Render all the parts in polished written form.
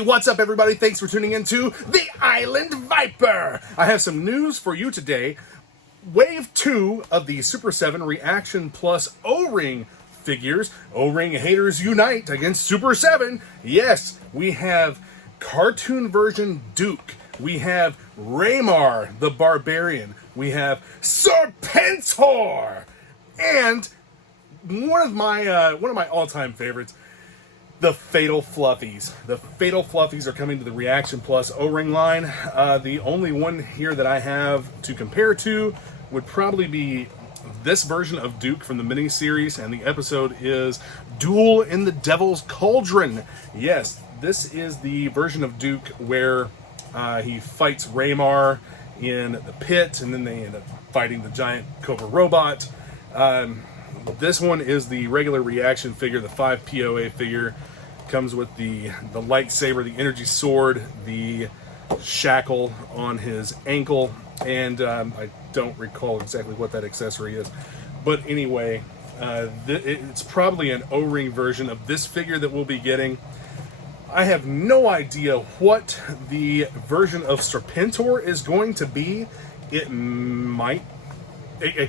Hey, what's up, everybody? Thanks for tuning in to The Island Viper. I have some news for you today. Wave 2 of the Super 7 ReAction Plus O-Ring figures. O-Ring haters unite against Super 7. Yes, we have cartoon version Duke. We have Raymar the Barbarian. We have Serpentor. And one of my all-time favorites, the Fatal Fluffies. The Fatal Fluffies are coming to the ReAction Plus O-Ring line. The only one here that I have to compare to would probably be this version of Duke from the mini-series, and the episode is Duel in the Devil's Cauldron. Yes, this is the version of Duke where he fights Raymar in the pit, and then they end up fighting the giant Cobra robot. This one is the regular ReAction figure, the 5 POA figure. Comes with the lightsaber, the energy sword, the shackle on his ankle, and I don't recall exactly what that accessory is. But anyway, it's probably an O-Ring version of this figure that we'll be getting. I have no idea what the version of Serpentor is going to be. It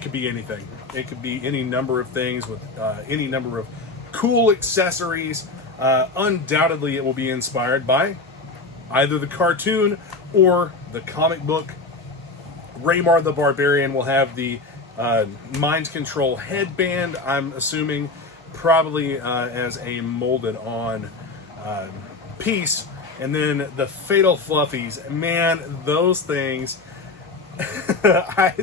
could be anything. It could be any number of things with any number of cool accessories. Undoubtedly, it will be inspired by either the cartoon or the comic book. Raymar the Barbarian will have the mind control headband, I'm assuming, probably as a molded on piece. And then the Fatal Fluffies, man, those things, I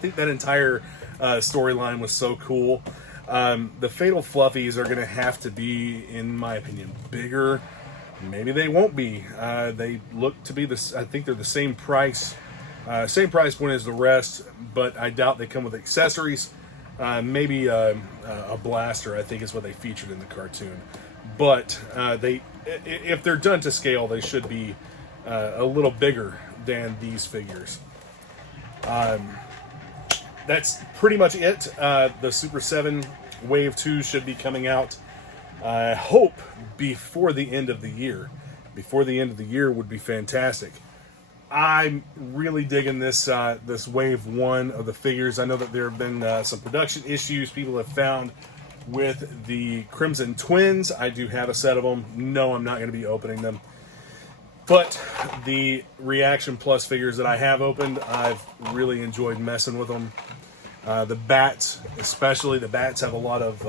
think that entire storyline was so cool. The Fatal Fluffies are going to have to be, in my opinion, bigger. Maybe they won't be. They look to be I think they're the same price point as the rest, but I doubt they come with accessories. Maybe a blaster, I think, is what they featured in the cartoon. But if they're done to scale, they should be a little bigger than these figures. That's pretty much it. The Super 7 Wave 2 should be coming out, I hope, before the end of the year. Before the end of the year would be fantastic. I'm really digging this Wave 1 of the figures. I know that there have been some production issues people have found with the Crimson Twins. I do have a set of them. No, I'm not going to be opening them. But the ReAction Plus figures that I have opened, I've really enjoyed messing with them. The bats, especially, the bats have a lot of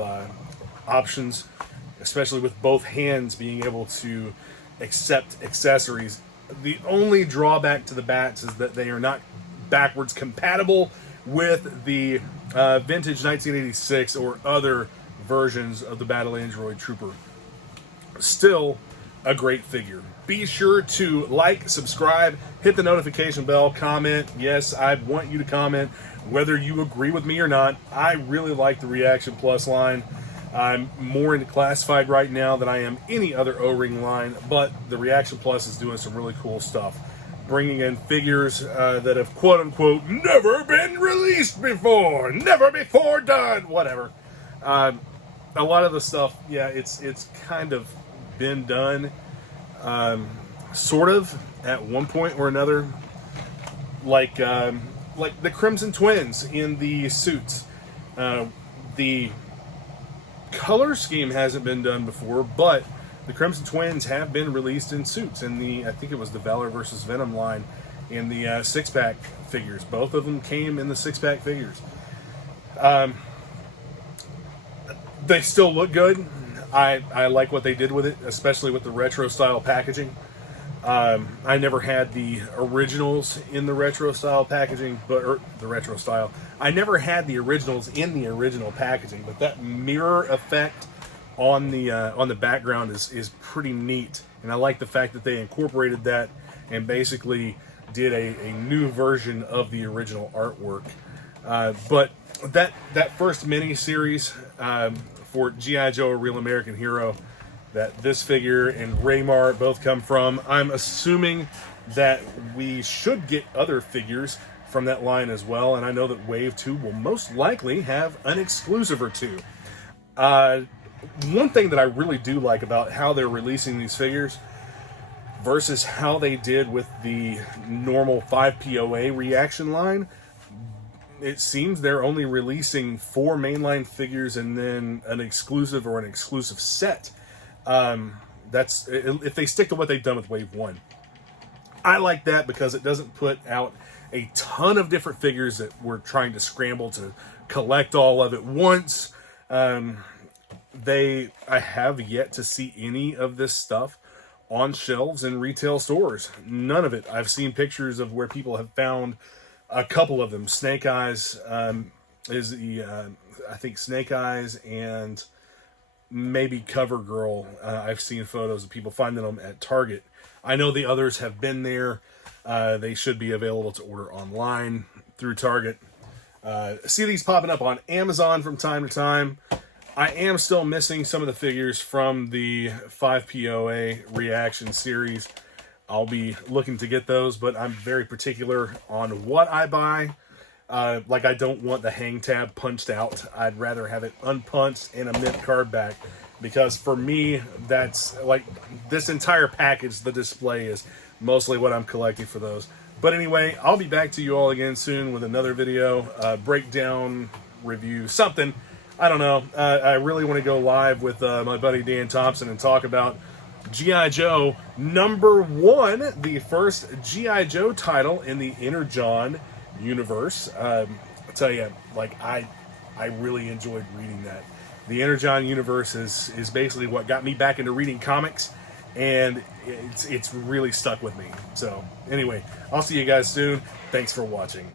options, especially with both hands being able to accept accessories. The only drawback to the bats is that they are not backwards compatible with the vintage 1986 or other versions of the Battle Android Trooper. Still a great figure. Be sure to like, subscribe, hit the notification bell, comment. Yes, I want you to comment whether you agree with me or not. I really like the ReAction Plus line. I'm more into classified right now than I am any other O-Ring line, but the ReAction Plus is doing some really cool stuff. Bringing in figures that have quote-unquote never been released before, never before done, whatever. A lot of the stuff, yeah, it's kind of been done, sort of, at one point or another, like the Crimson Twins in the suits. The color scheme hasn't been done before, but the Crimson Twins have been released in suits in I think it was the Valor vs. Venom line in the 6-pack figures. Both of them came in the 6-pack figures. They still look good. I like what they did with it, especially with the retro style packaging. I never had the originals in the retro style packaging, I never had the originals in the original packaging, but that mirror effect on the background is pretty neat, and I like the fact that they incorporated that and basically did a new version of the original artwork. But that first mini series for G.I. Joe: A Real American Hero, that this figure and Raymar both come from, I'm assuming that we should get other figures from that line as well, and I know that Wave 2 will most likely have an exclusive or two. One thing that I really do like about how they're releasing these figures, versus how they did with the normal 5POA ReAction line. It seems they're only releasing 4 mainline figures and then an exclusive or an exclusive set. That's if they stick to what they've done with Wave 1. I like that because it doesn't put out a ton of different figures that we're trying to scramble to collect all of at once. I have yet to see any of this stuff on shelves in retail stores. None of it. I've seen pictures of where people have found a couple of them. Snake Eyes is the, I think Snake Eyes and maybe CoverGirl. I've seen photos of people finding them at Target. I know the others have been there. They should be available to order online through Target. See these popping up on Amazon from time to time. I am still missing some of the figures from the 5POA ReAction series. I'll be looking to get those, but I'm very particular on what I buy. Like, I don't want the hang tab punched out. I'd rather have it unpunched and a mint card back, because for me, that's like this entire package, the display is mostly what I'm collecting for those. But anyway, I'll be back to you all again soon with another video, breakdown, review, something. I don't know. I really want to go live with my buddy Dan Thompson and talk about G.I. Joe #1, the first G.I. Joe title in the Energon universe. I'll tell you, like, I really enjoyed reading that. The Energon universe is basically what got me back into reading comics, and it's really stuck with me. So anyway, I'll see you guys soon. Thanks for watching.